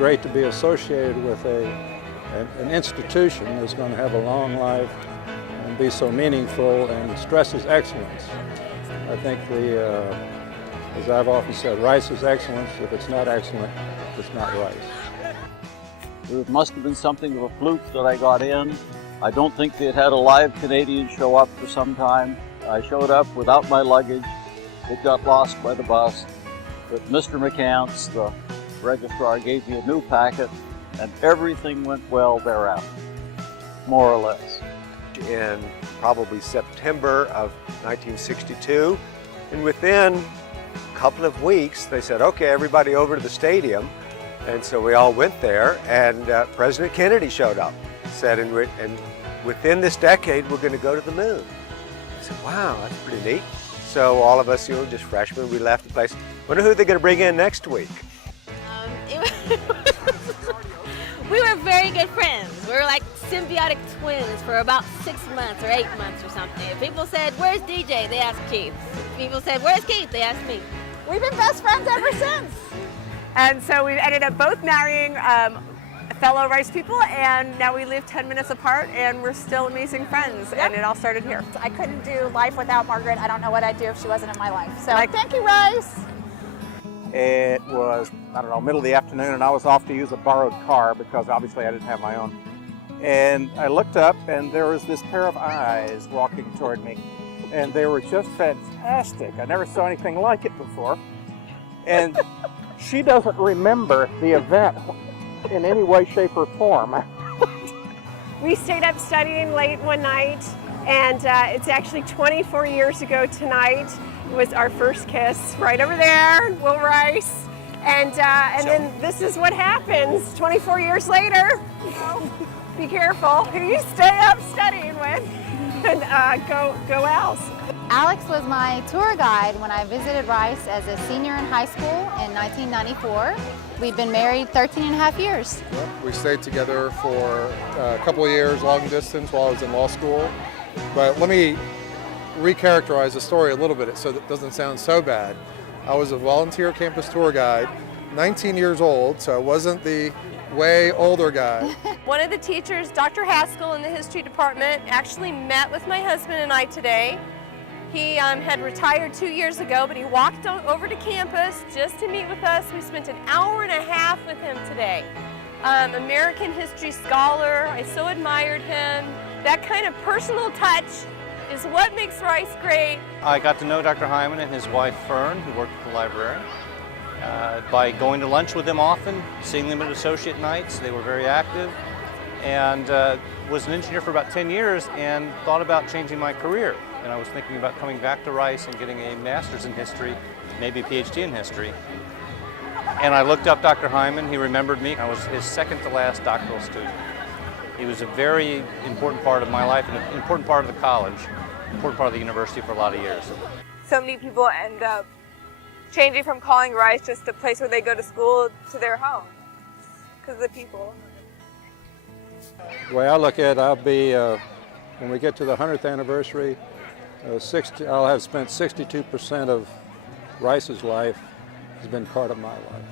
great to be associated with an institution that's going to have a long life and be so meaningful and stresses excellence. I think as I've often said, Rice is excellence. If it's not excellent, it's not Rice. It must have been something of a fluke that I got in. I don't think they had a live Canadian show up for some time. I showed up without my luggage. It got lost by the bus. But Mr. McCants, the registrar, gave me a new packet, and everything went well thereafter, more or less. In probably September of 1962, and within a couple of weeks, they said, okay, everybody over to the stadium. And so we all went there, and President Kennedy showed up, said, and within this decade, we're going to go to the moon. I said, wow, that's pretty neat. So all of us, just freshmen, we left the place. Wonder who they're going to bring in next week. We were very good friends. We were like symbiotic twins for about 6 months or 8 months or something. If people said, where's DJ? They asked Keith. If people said, where's Keith? They asked me. We've been best friends ever since. And so we ended up both marrying fellow Rice people, and now we live 10 minutes apart, and we're still amazing friends, and it all started here. I couldn't do life without Margaret. I don't know what I'd do if she wasn't in my life. So thank you, Rice. It was, I don't know, middle of the afternoon, and I was off to use a borrowed car because obviously I didn't have my own. And I looked up, and there was this pair of eyes walking toward me, and they were just fantastic. I never saw anything like it before. And she doesn't remember the event in any way, shape, or form. We stayed up studying late one night, and it's actually 24 years ago tonight. It was our first kiss right over there, Will Rice. And then this is what happens 24 years later. Be careful who you stay up studying with, and go else. Alex was my tour guide when I visited Rice as a senior in high school in 1994. We've been married 13 and a half years. We stayed together for a couple of years, long distance, while I was in law school. But let me recharacterize the story a little bit so that it doesn't sound so bad. I was a volunteer campus tour guide, 19 years old, so I wasn't the way older guy. One of the teachers, Dr. Haskell in the history department, actually met with my husband and I today. He had retired 2 years ago, but he walked over to campus just to meet with us. We spent an hour and a half with him today. American history scholar, I so admired him. That kind of personal touch is what makes Rice great. I got to know Dr. Hyman and his wife Fern, who worked at the library, by going to lunch with them often, seeing them at associate nights. They were very active, and was an engineer for about 10 years and thought about changing my career. And I was thinking about coming back to Rice and getting a master's in history, maybe a PhD in history. And I looked up Dr. Hyman. He remembered me. I was his second to last doctoral student. He was a very important part of my life and an important part of the college, an important part of the university for a lot of years. So many people end up changing from calling Rice just a place where they go to school to their home because of the people. The way I look at it, I'll be, when we get to the 100th anniversary, I'll have spent 62% of Rice's life has been part of my life.